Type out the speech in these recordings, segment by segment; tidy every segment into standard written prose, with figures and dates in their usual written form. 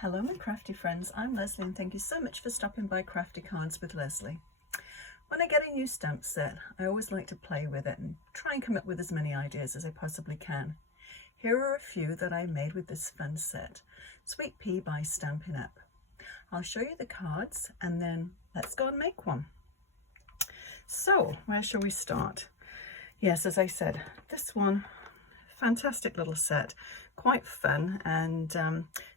Hello my crafty friends, I'm Lesley and thank you so much for stopping by Crafty Cards with Lesley. When I get a new stamp set, I always like to play with it and try and come up with as many ideas as I possibly can. Here are a few that I made with this fun set. Sweet Pea by Stampin' Up. I'll show you the cards and then let's go and make one. So, where shall we start? Yes, as I said, this one, fantastic little set, quite fun, and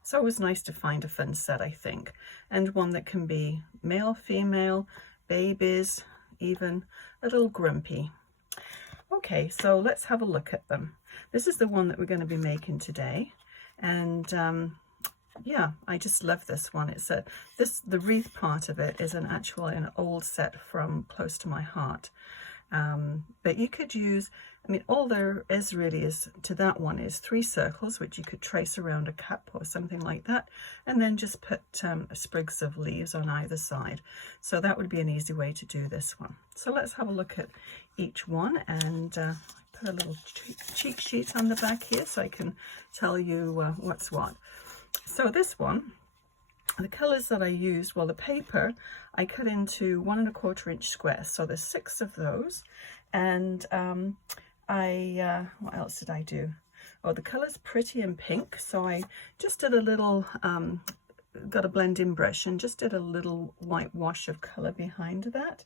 it's always nice to find a fun set, I think, and one that can be male, female, babies, even a little grumpy. Okay, so let's have a look at them. This is the one that we're going to be making today, and yeah, I just love this one. It's the wreath part of it is an old set from close to my heart. But you could use, I mean, all there is really is to that one is 3 circles, which you could trace around a cup or something like that, and then just put sprigs of leaves on either side. So that would be an easy way to do this one. So let's have a look at each one, and put a little cheat sheet on the back here so I can tell you what's what. So this one, the colours that I used, well, the paper I cut into 1 1/4 inch squares, so there's 6 of those, and what else did I do? Oh, the colour's pretty and pink, so I just did a little, got a blending brush and just did a little white wash of colour behind that.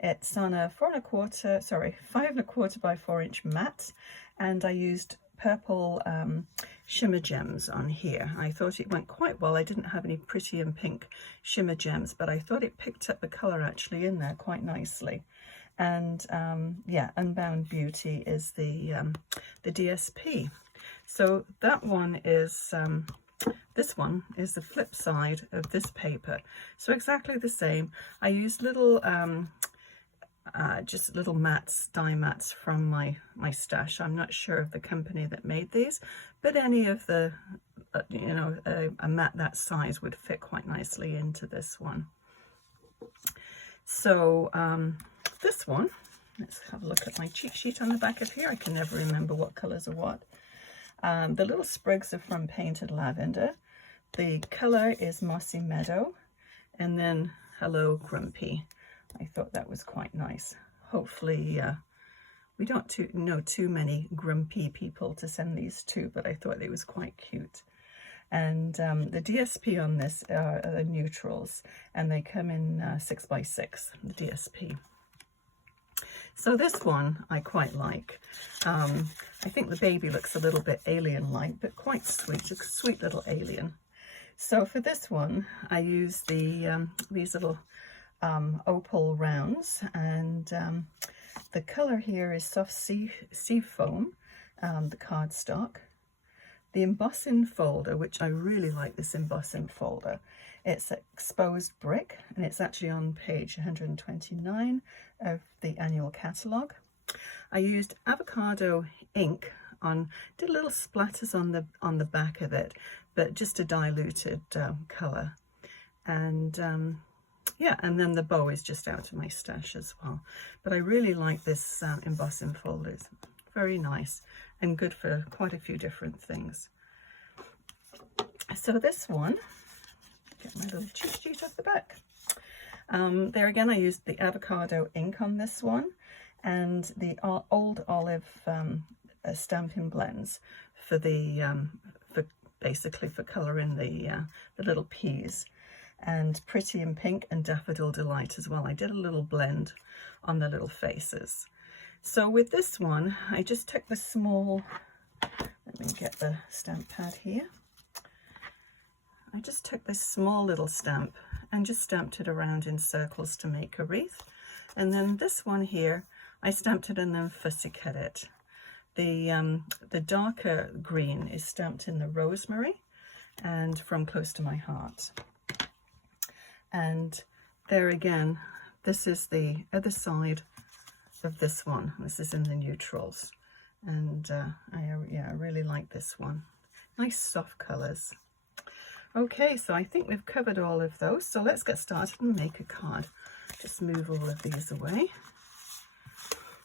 It's on a 5 1/4 by 4 inch mat, and I used purple shimmer gems on here. I thought it went quite well. I didn't have any pretty and pink shimmer gems, but I thought it picked up the color actually in there quite nicely. And yeah, Unbound Beauty is the DSP. So that one is this one is the flip side of this paper, so exactly the same. I used little just little mats, die mats from my stash. I'm not sure of the company that made these, but any of the you know, a mat that size would fit quite nicely into this one. So this one, let's have a look at my cheat sheet on the back of here. I can never remember what colors are what. The little sprigs are from Painted Lavender. The color is Mossy Meadow, and then Hello Grumpy. I thought that was quite nice. Hopefully we don't know too many grumpy people to send these to, but I thought it was quite cute. And the DSP on this are the neutrals, and they come in 6 by 6, the DSP. So this one I quite like. I think the baby looks a little bit alien-like, but quite sweet, a sweet little alien. So for this one, I use these little Opal Rounds, and the color here is soft sea foam, the cardstock. The embossing folder, which I really like this embossing folder, it's exposed brick, and it's actually on page 129 of the annual catalogue. I used avocado ink did little splatters on the back of it, but just a diluted color, and yeah, and then the bow is just out of my stash as well. But I really like this embossing folder. It's very nice and good for quite a few different things. So this one, get my little cheat sheet off the back. There again, I used the avocado ink on this one, and the Old Olive Stampin' blends for basically for colouring the little peas. And Pretty in Pink and Daffodil Delight as well. I did a little blend on the little faces. So with this one, I just took the small, let me get the stamp pad here. I just took this small little stamp and just stamped it around in circles to make a wreath. And then this one here, I stamped it and then fussy cut it. The darker green is stamped in the rosemary and from Close to My Heart. And there again, this is the other side of this one. This is in the neutrals, and I really like this one. Nice soft colors. Okay, so I think we've covered all of those, so let's get started and make a card. Just move all of these away.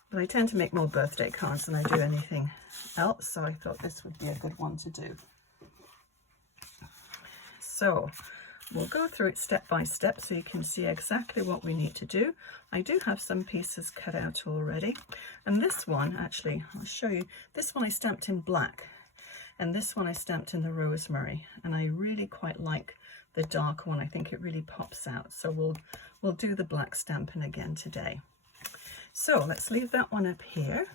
But I tend to make more birthday cards than I do anything else, so I thought this would be a good one to do. So we'll go through it step by step so you can see exactly what we need to do. I do have some pieces cut out already, and this one, actually, I'll show you. This one I stamped in black, and this one I stamped in the rosemary, and I really quite like the dark one. I think it really pops out. So we'll do the black Stampin' again today. So let's leave that one up here.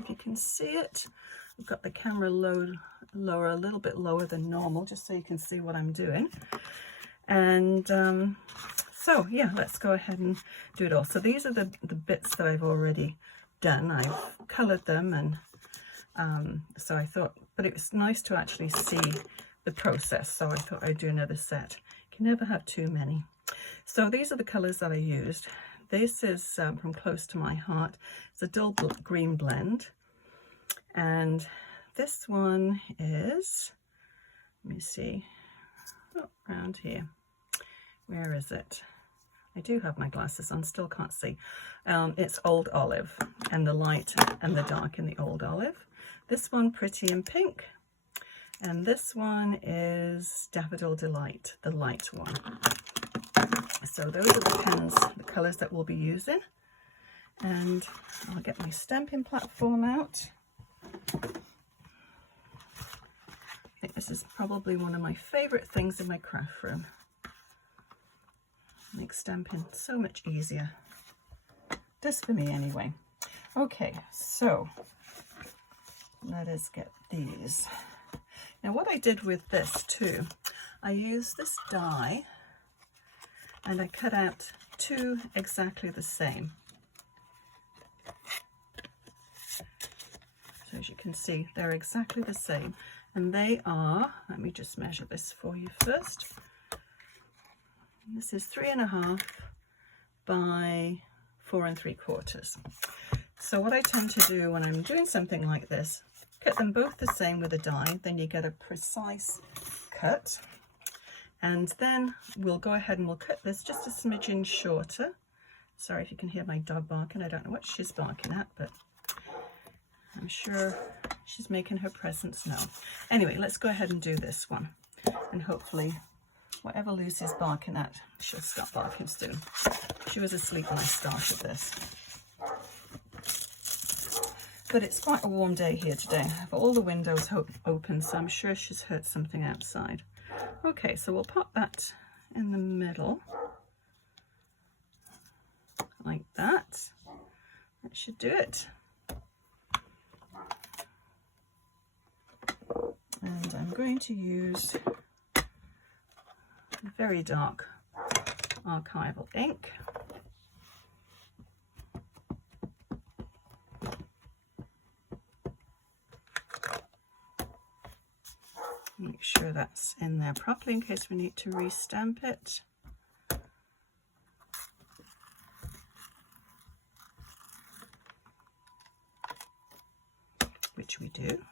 If you can see it, I've got the camera lower, a little bit lower than normal, just so you can see what I'm doing. And so yeah, let's go ahead and do it all. So these are the bits that I've already done. I've colored them, and so I thought, but it was nice to actually see the process, so I thought I'd do another set. You can never have too many. So these are the colors that I used. This is from Close to My Heart. It's a dull green blend, and this one is, let me see, around here. Where is it? I do have my glasses on, still can't see. It's Old Olive, and the light and the dark in the Old Olive. This one, Pretty in Pink, and this one is Daffodil Delight, the light one. So those are the pens, the colors that we'll be using. And I'll get my stamping platform out. I think this is probably one of my favorite things in my craft room. Makes stamping so much easier. Does for me anyway. Okay, so let us get these. Now what I did with this too, I used this die and I cut out two exactly the same. So as you can see, they're exactly the same, and they are, let me just measure this for you first. This is 3.5 by 4 3/4. So what I tend to do when I'm doing something like this, cut them both the same with a die, then you get a precise cut. And then we'll go ahead and we'll cut this just a smidgen shorter. Sorry if you can hear my dog barking. I don't know what she's barking at, but I'm sure she's making her presence known. Anyway, let's go ahead and do this one. And hopefully whatever Lucy's barking at, she'll stop barking soon. She was asleep when I started this. But it's quite a warm day here today. I have all the windows open, so I'm sure she's heard something outside. Okay, so we'll pop that in the middle, like that. That should do it. And I'm going to use very dark archival ink. Make sure that's in there properly in case we need to restamp it. Which we do.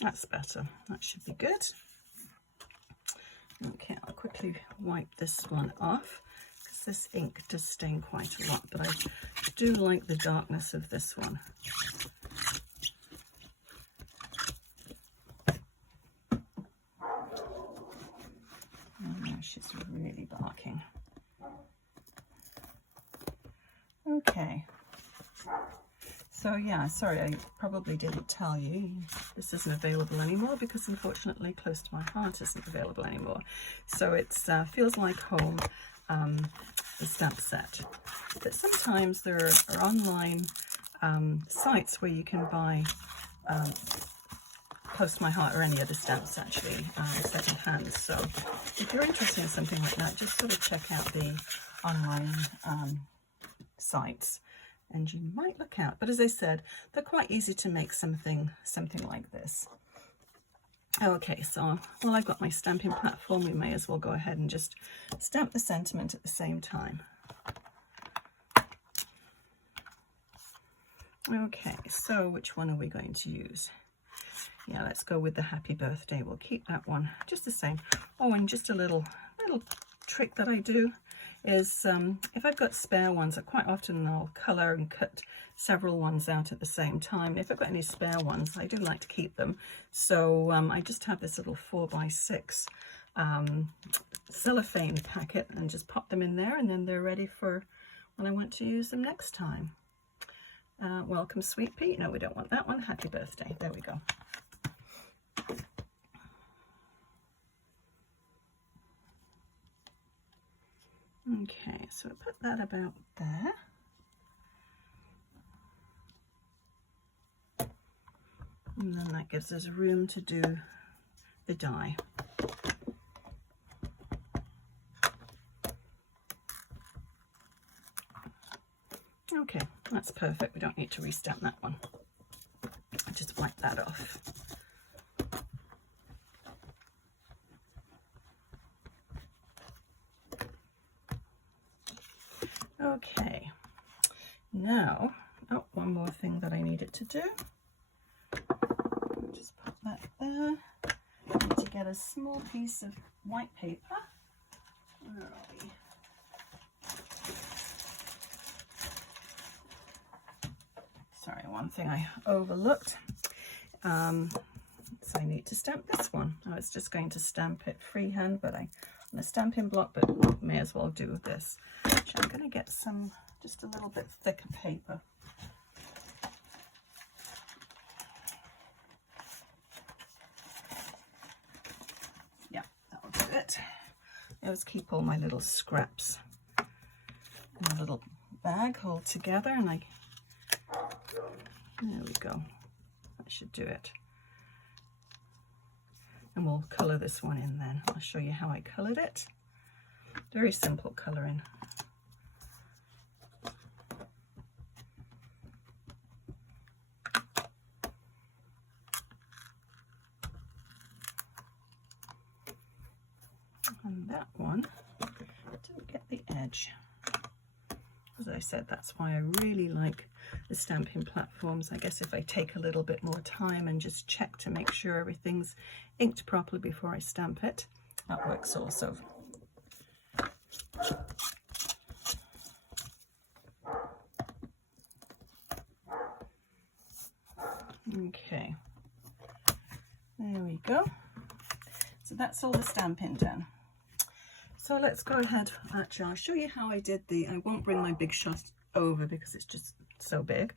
That's better. That should be good. Okay, I'll quickly wipe this one off because this ink does stain quite a lot, but I do like the darkness of this one. Oh, now she's really barking. Okay. So yeah, sorry, I probably didn't tell you, this isn't available anymore because unfortunately Close to My Heart isn't available anymore. So it's Feels Like Home, the stamp set. But sometimes there are online sites where you can buy Close to My Heart or any other stamps actually, second hand. So if you're interested in something like that, just sort of check out the online sites. And you might look out, but as I said, they're quite easy to make something like this. Okay, so while I've got my stamping platform, we may as well go ahead and just stamp the sentiment at the same time. Okay, so which one are we going to use? Yeah, let's go with the happy birthday. We'll keep that one just the same. Oh, and just a little trick that I do is if I've got spare ones, quite often I'll colour and cut several ones out at the same time. If I've got any spare ones, I do like to keep them. So I just have this little 4x6 cellophane packet and just pop them in there, and then they're ready for when I want to use them next time. Welcome, Sweet Pea. No, we don't want that one. Happy birthday. There we go. Okay, so I put that about there. And then that gives us room to do the die. Okay, that's perfect. We don't need to restamp that one. I'll just wipe that off. Okay, now, oh, one more thing that I needed to do. Just put that there. I need to get a small piece of white paper. Where are we? Sorry, one thing I overlooked. So I need to stamp this one. I was just going to stamp it freehand, but I'm on a stamping block, but may as well do this. Actually, I'm going to get some, just a little bit thicker paper. Yeah, that'll do it. I always keep all my little scraps in a little bag all together, and there we go. That should do it. And we'll colour this one in then. I'll show you how I coloured it. Very simple colouring. And that one didn't get the edge. As I said, that's why I really like the stamping platforms. I guess if I take a little bit more time and just check to make sure everything's inked properly before I stamp it, that works also. Okay, there we go. So that's all the stamping done. So let's go ahead. Actually, I'll show you how I did I won't bring my big shot over because it's just so big,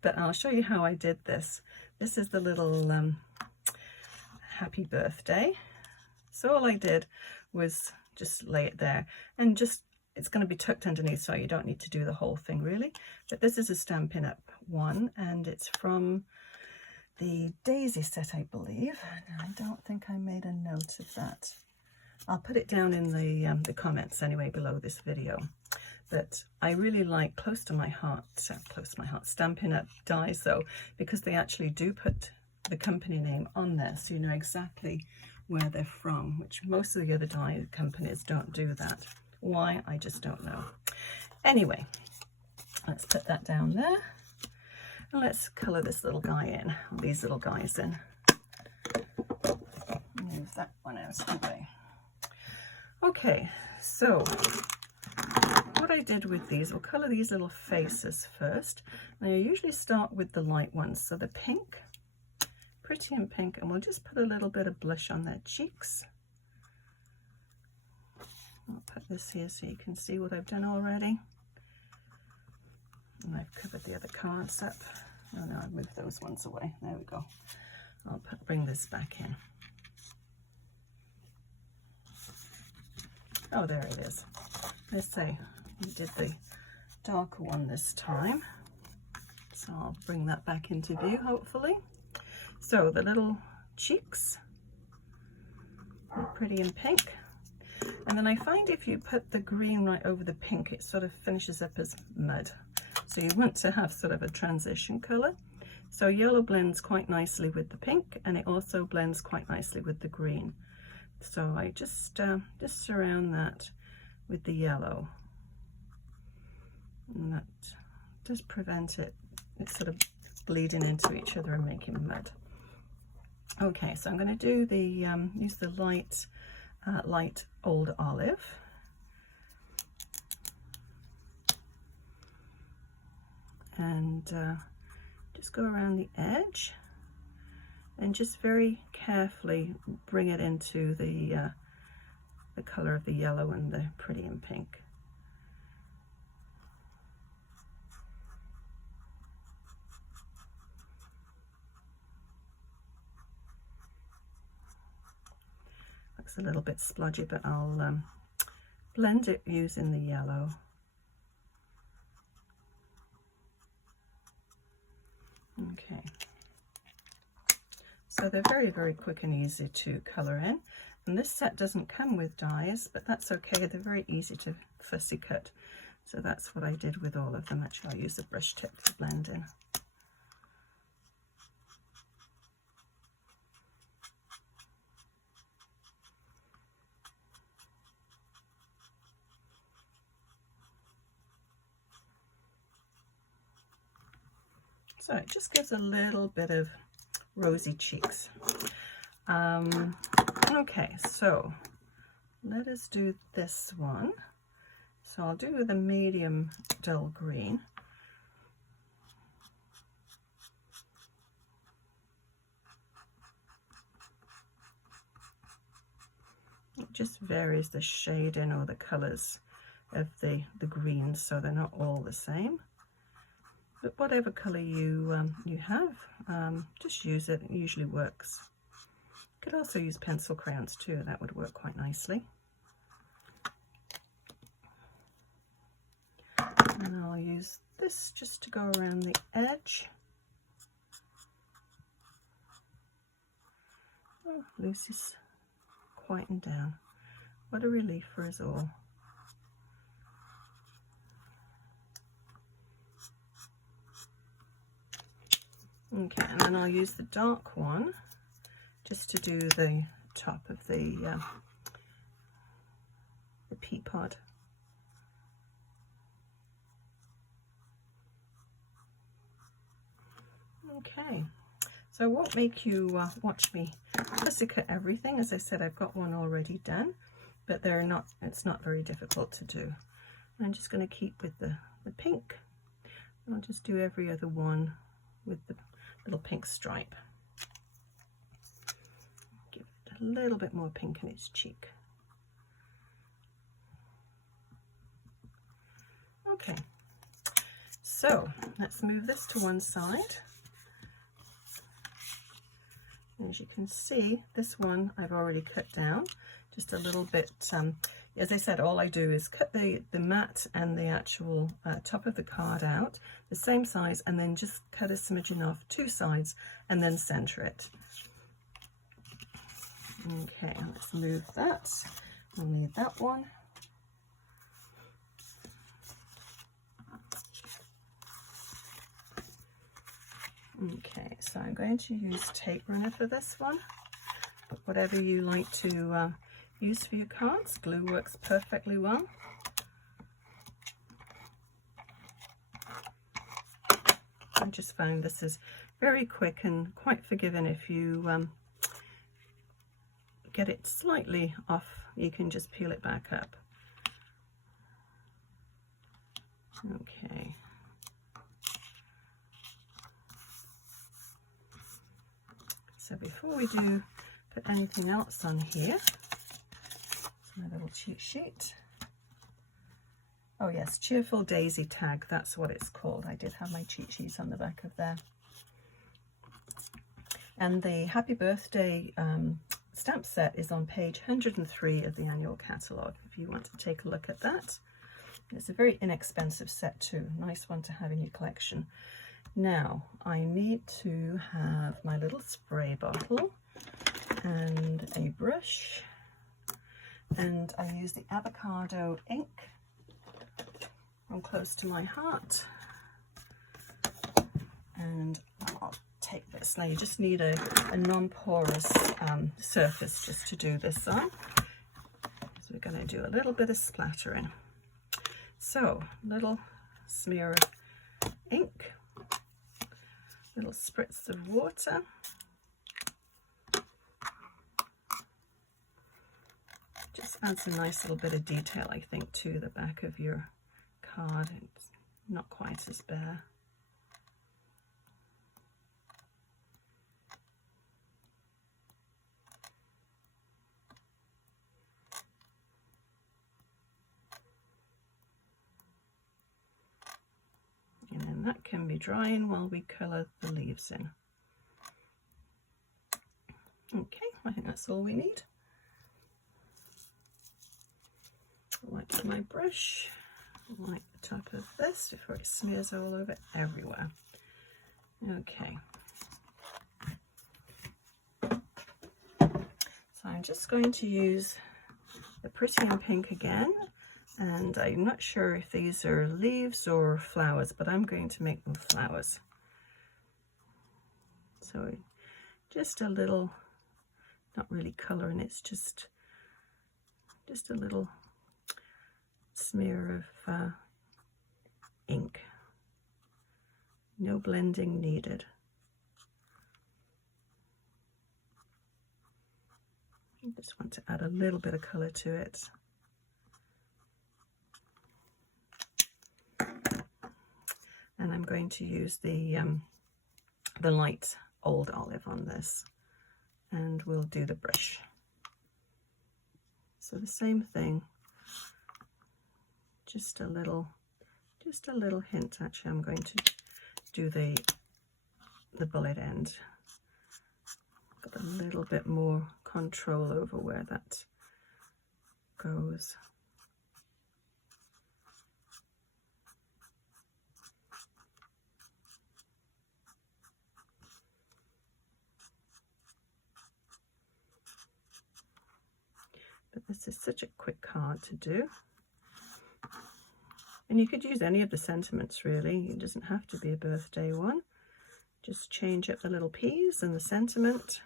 but I'll show you how I did this. This is the little happy birthday. So all I did was just lay it there, and just it's going to be tucked underneath, so you don't need to do the whole thing really. But this is a Stampin' Up! One, and it's from the Daisy set, I believe. I don't think I made a note of that. I'll put it down in the comments anyway below this video. But I really like close to my heart Stampin' Up! Dies though, because they actually do put the company name on there, so you know exactly where they're from, which most of the other die companies don't do that. Why, I just don't know. Anyway, let's put that down there, and let's colour this little guy in, or these little guys in. Move that one out of the way. Okay, so what I did with these, we'll colour these little faces first. Now I usually start with the light ones, so the pink, pretty and pink, and we'll just put a little bit of blush on their cheeks. I'll put this here so you can see what I've done already. And I've covered the other cards up. Oh no, I've moved those ones away. There we go. I'll bring this back in. Oh, there it is. Let's say we did the darker one this time. So I'll bring that back into view, hopefully. So the little cheeks are pretty in pink. And then I find if you put the green right over the pink, it sort of finishes up as mud. So you want to have sort of a transition color. So yellow blends quite nicely with the pink, and it also blends quite nicely with the green. So I just surround that with the yellow, and that does prevent it sort of bleeding into each other and making mud. Okay, so I'm going to do the use the light old olive, and just go around the edge and just very carefully bring it into the color of the yellow and the pretty in pink. Looks a little bit splodgy, but I'll blend it using the yellow. Okay, so they're very, very quick and easy to colour in. And this set doesn't come with dies, but that's okay. They're very easy to fussy cut. So that's what I did with all of them. Actually, I'll use a brush tip for blending. So it just gives a little bit of rosy cheeks. Okay, so let us do this one. So I'll do the medium dull green. It just varies the shading or the colours of the greens, so they're not all the same. But whatever colour you have, just use it. It usually works. You could also use pencil crayons too. That would work quite nicely. And I'll use this just to go around the edge. Oh, Lucy's quietened down. What a relief for us all. Okay, and then I'll use the dark one just to do the top of the pea pod. Okay, so I won't make you watch me fussy cut everything. As I said, I've got one already done, but it's not very difficult to do. I'm just going to keep with the pink. I'll just do every other one with the little pink stripe. Give it a little bit more pink in its cheek. Okay, so let's move this to one side. As you can see, this one I've already cut down just a little bit. As I said, all I do is cut the mat and the actual top of the card out the same size, and then just cut a smidgen off two sides and then center it. Okay, let's move that. We'll need that one. Okay, so I'm going to use tape runner for this one, but whatever you like to use for your cards, glue works perfectly well. I just found this is very quick and quite forgiving. If you get it slightly off, you can just peel it back up. Okay. So before we do put anything else on here, my little cheat sheet. Oh yes, Cheerful Daisy tag, that's what it's called. I did have my cheat sheets on the back of there. And the Happy Birthday stamp set is on page 103 of the annual catalogue, if you want to take a look at that. It's a very inexpensive set too, nice one to have in your collection. Now, I need to have my little spray bottle and a brush, and I use the avocado ink from Close to My Heart, and I'll take this. Now you just need a non-porous surface just to do this on. So we're going to do a little bit of splattering. So, little smear of ink, little spritz of water, adds a nice little bit of detail, I think, to the back of your card. It's not quite as bare. And then that can be drying while we colour the leaves in. Okay, I think that's all we need. Wipe my brush, wipe the top of this before it smears all over everywhere. Okay. So I'm just going to use the Pretty in Pink again. And I'm not sure if these are leaves or flowers, but I'm going to make them flowers. So just a little, not really colouring, it's just a little smear of ink. No blending needed. I just want to add a little bit of colour to it. And I'm going to use the light old olive on this, and we'll do the brush. So the same thing, just a little hint. Actually, I'm going to do the bullet end. Got a little bit more control over where that goes. But this is such a quick card to do. And you could use any of the sentiments really. It doesn't have to be a birthday one. Just change up the little peas and the sentiment.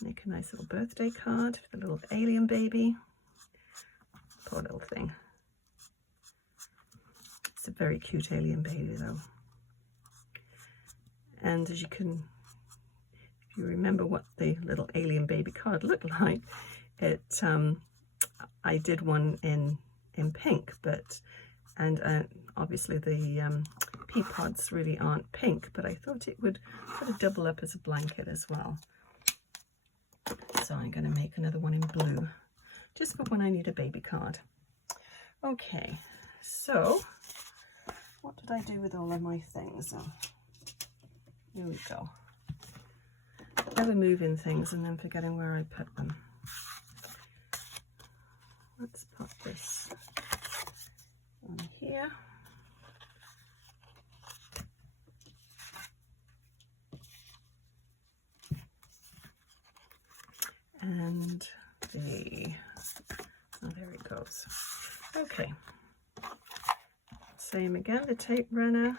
Make a nice little birthday card for the little alien baby. Poor little thing. It's a very cute alien baby though. And as you can, if you remember what the little alien baby card looked like, I did one in pink, but obviously the pea pods really aren't pink, but I thought it would sort of double up as a blanket as well. So I'm going to make another one in blue, just for when I need a baby card. Okay, so what did I do with all of my things? Oh, here we go. Never moving things and then forgetting where I put them. Let's put this on here. And there it goes. Okay. Same again, the tape runner.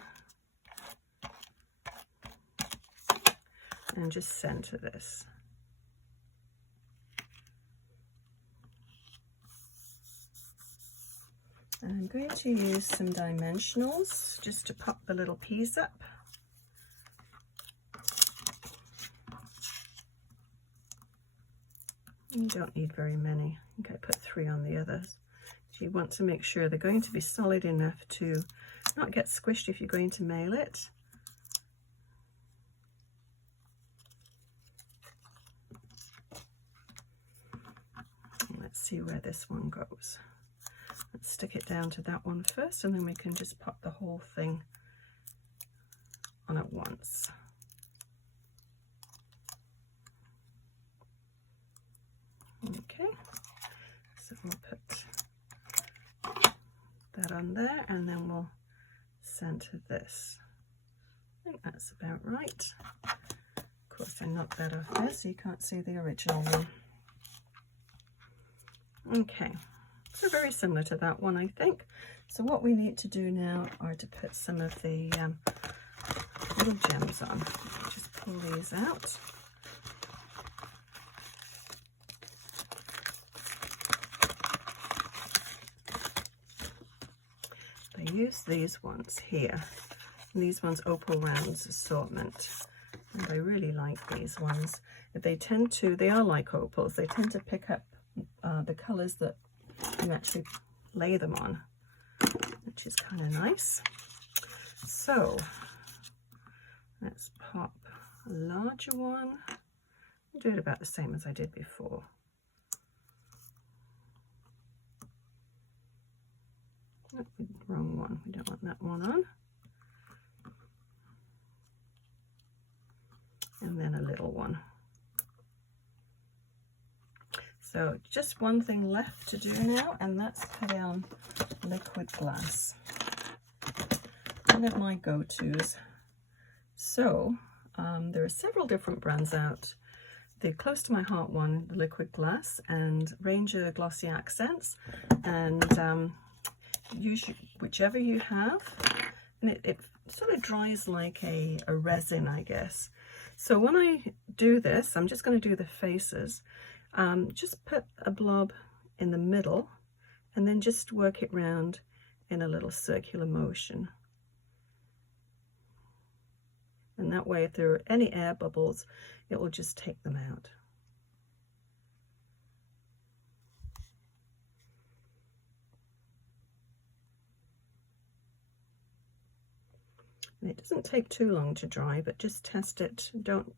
And just center this. And I'm going to use some dimensionals just to pop the little peas up. You don't need very many. I think I put 3 on the others. So you want to make sure they're going to be solid enough to not get squished if you're going to mail it. Let's see where this one goes. Let's stick it down to that one first, and then we can just pop the whole thing on at once. Okay, so we'll put that on there, and then we'll center this. I think that's about right. Of course, I knocked that off there so you can't see the original one. Okay, so very similar to that one, I think. So what we need to do now are to put some of the little gems on. Just pull these out. I use these ones here. And these ones Opal Rounds assortment. And I really like these ones. They are like opals. They tend to pick up the colours that you actually lay them on, which is kind of nice. So let's pop a larger one. I'll do it about the same as I did before. Oh, wrong one, we don't want that one on. And then a little one. So just one thing left to do now, and that's put down liquid glass. One of my go-tos. So there are several different brands out. The close to my heart one, the liquid glass, and Ranger Glossy Accents, and use whichever you have. And it sort of dries like a resin, I guess. So when I do this, I'm just going to do the faces. Just put a blob in the middle and then just work it round in a little circular motion. And that way, if there are any air bubbles, it will just take them out. And it doesn't take too long to dry, but just test it. Don't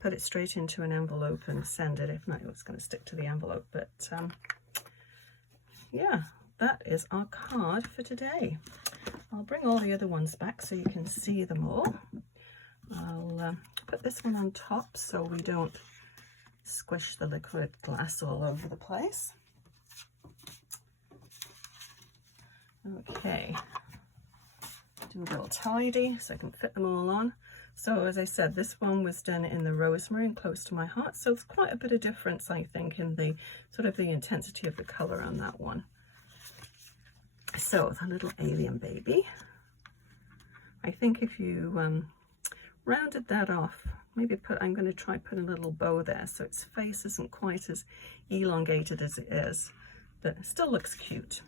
put it straight into an envelope and send it. If not, it's going to stick to the envelope. But yeah, that is our card for today. I'll bring all the other ones back so you can see them all. I'll put this one on top so we don't squish the liquid glass all over the place. Okay, do a little tidy so I can fit them all on. So as I said, this one was done in the rosemary and close to my heart, so it's quite a bit of difference, I think, in the sort of the intensity of the color on that one. So the little alien baby, I think if you rounded that off, maybe I'm going to try putting a little bow there so its face isn't quite as elongated as it is, but it still looks cute.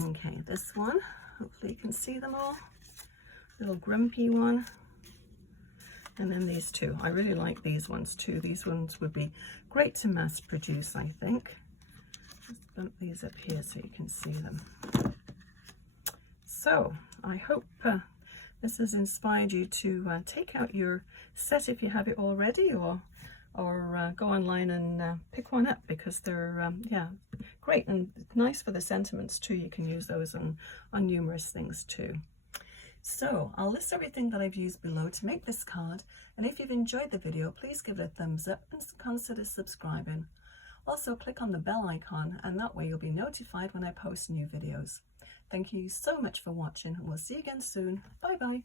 Okay, this one, hopefully you can see them all. Little grumpy one, and then these two. I really like these ones too. These ones would be great to mass produce, I think. Just bump these up here so you can see them. So I hope this has inspired you to take out your set if you have it already, or go online and pick one up, because they're yeah, great and nice for the sentiments too. You can use those on numerous things too. So I'll list everything that I've used below to make this card, and if you've enjoyed the video, please give it a thumbs up and consider subscribing. Also click on the bell icon, and that way you'll be notified when I post new videos. Thank you so much for watching, and we'll see you again soon. Bye bye.